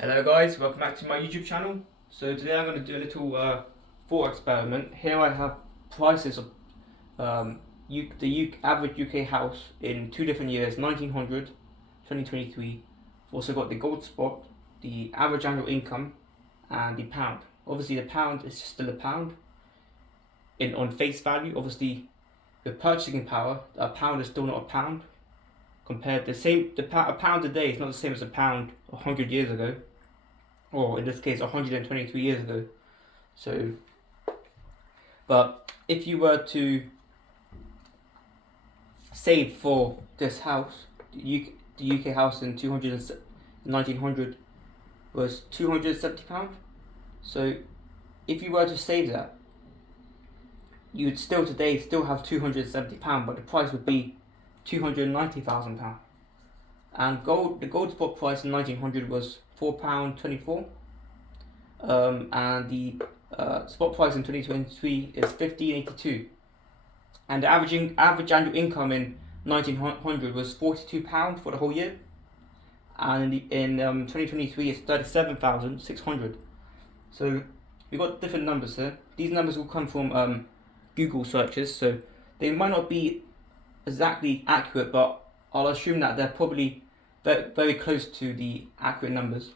Hello guys, welcome back to my YouTube channel. So today I'm going to do a little thought experiment. Here I have prices of the average UK house in two different years, 1900, 2023. I've also got the gold spot, the average annual income, and the pound. Obviously the pound is still a pound on face value. Obviously the purchasing power, a pound is still not a pound. Compared a pound today is not the same as a pound 100 years ago, or in this case 123 years ago. So, but if you were to save for this house, the UK house in 1900 was £270. So if you were to save that, you'd still today still have £270, but the price would be £290,000. And the gold spot price in 1900 was £4.24, and the spot price in 2023 is £15.82, and the average annual income in 1900 was £42 for the whole year, and in 2023 it's 37,600. So we got different numbers here. These numbers will come from Google searches, so they might not be exactly accurate, but I'll assume that they're probably very close to the accurate numbers.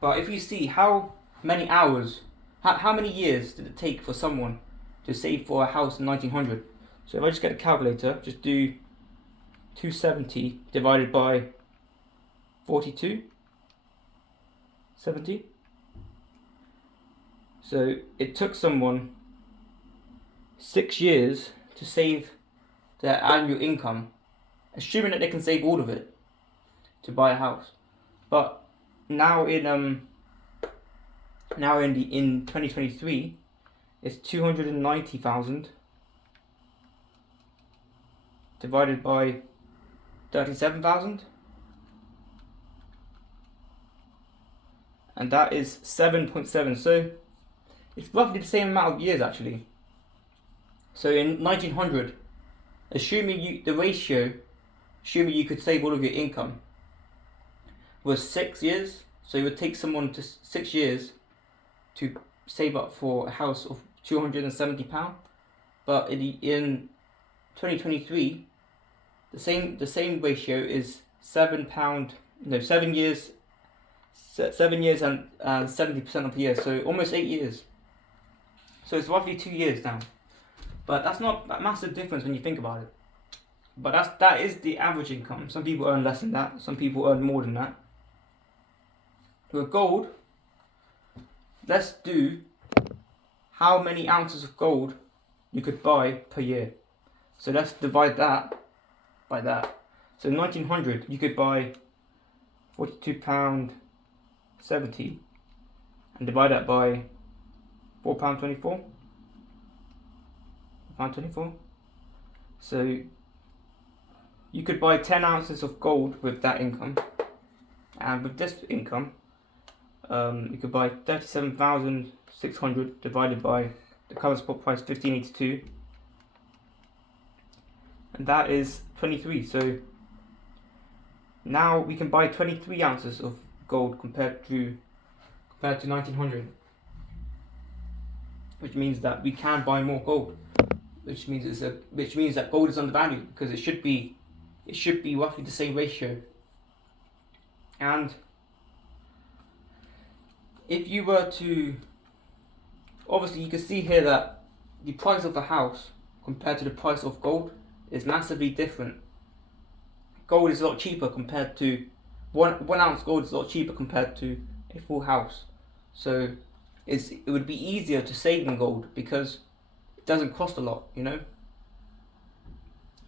But if you see how many hours, how many years did it take for someone to save for a house in 1900? So if I just get a calculator, just do 270 divided by 4270. So it took someone 6 years to save their annual income, assuming that they can save all of it, to buy a house. But now in 2023, it's 290,000 divided by 37,000, and that is 7.7. So it's roughly the same amount of years actually. So in 1900, assuming you could save all of your income, was 6 years. So it would take someone to 6 years to save up for a house of £270. But in 2023, the same ratio is £7 years, 7 years and 70% of the year. So almost 8 years. So it's roughly 2 years now. But that's not a massive difference when you think about it. But that is the average income. Some people earn less than that. Some people earn more than that. With gold, let's do how many ounces of gold you could buy per year. So let's divide that by that. So in 1900, you could buy £42.70 and divide that by £4.24. £4.24. So you could buy 10 ounces of gold with that income, and with this income, you could buy 37,600 divided by the current spot price 15.82, and that is 23. So now we can buy 23 ounces of gold compared to 1900, which means that we can buy more gold, which means that gold is undervalued, because it should be roughly the same ratio. And if you were to, obviously you can see here that the price of a house compared to the price of gold is massively different. Gold is a lot cheaper compared to, 1 ounce gold is a lot cheaper compared to a full house. So it would be easier to save in gold because it doesn't cost a lot, you know.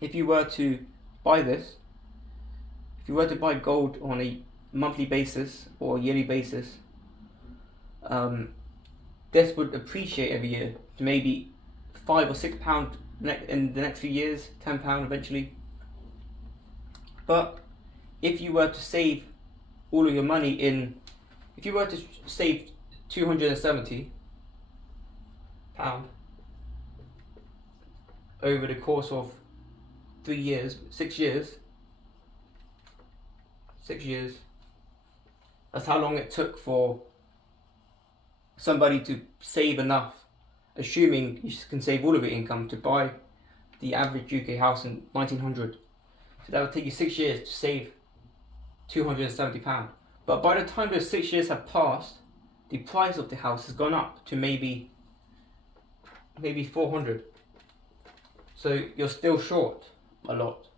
If you were to buy gold on a monthly basis or a yearly basis, this would appreciate every year to maybe £5 or £6 in the next few years, £10 eventually. But if you were to save all of your money if you were to save £270 over the course of 6 years, That's how long it took for somebody to save enough, assuming you can save all of your income, to buy the average UK house in 1900. So that would take you 6 years to save £270. But by the time those 6 years have passed, the price of the house has gone up to maybe 400. So you're still short a lot.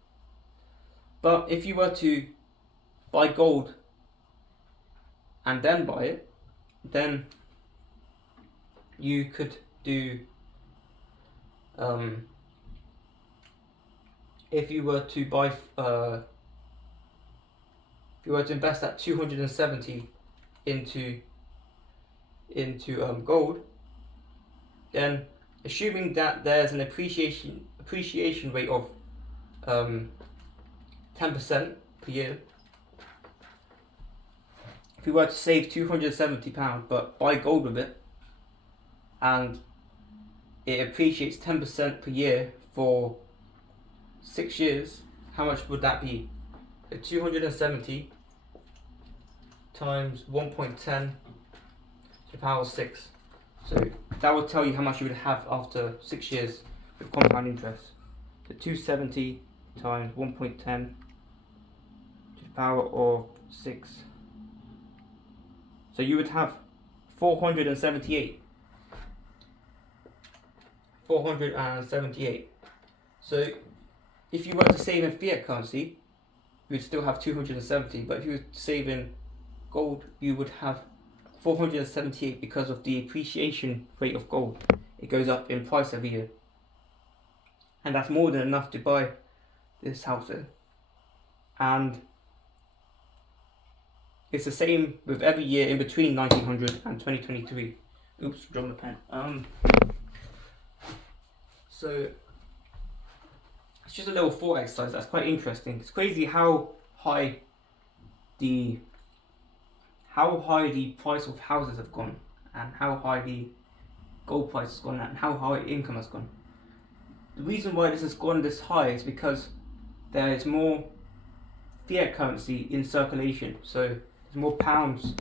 But if you were to buy gold and then buy it, then you could do, if you were to buy, if you were to invest that 270 into gold, then assuming that there's an appreciation rate of 10% per year, if you were to save £270 but buy gold with it, and it appreciates 10% per year for 6 years, how much would that be? 270 times 1.10 to the power 6. So that would tell you how much you would have after 6 years with compound interest. So 270 times 1.10 to the power of 6. So you would have 478. 478. So if you were to save in fiat currency, you would still have 270. But if you were to save in gold, you would have 478 because of the appreciation rate of gold. It goes up in price every year. And that's more than enough to buy this house in. And it's the same with every year in between 1900 and 2023. Oops, dropped the pen. So it's just a little thought exercise that's quite interesting. It's crazy how high the price of houses have gone, and how high the gold price has gone, and how high income has gone. The reason why this has gone this high is because there is more fiat currency in circulation. So there's more pounds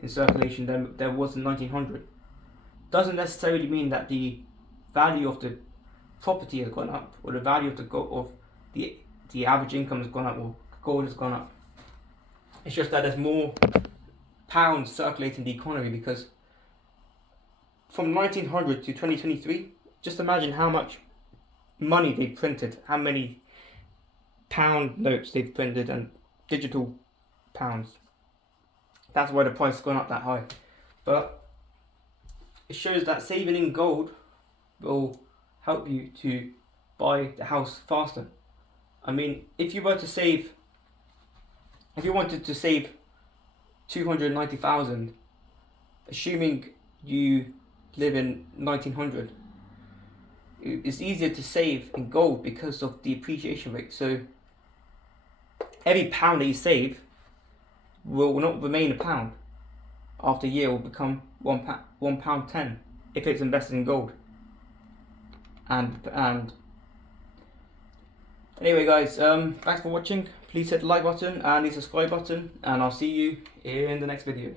in circulation than there was in 1900. Doesn't necessarily mean that the value of the property has gone up, or the value of the average income has gone up, or gold has gone up. It's just that there's more pounds circulating the economy, because from 1900 to 2023, just imagine how much money they've printed, how many pound notes they've printed and digital pounds. That's why the price has gone up that high. But it shows that saving in gold will help you to buy the house faster. I mean, if you wanted to save 290,000, assuming you live in 1900, it's easier to save in gold because of the appreciation rate. So every pound that you save will not remain a pound. After a year, it will become £1.10 if it's invested in gold. And anyway, guys, thanks for watching. Please hit the like button and the subscribe button, and I'll see you in the next video.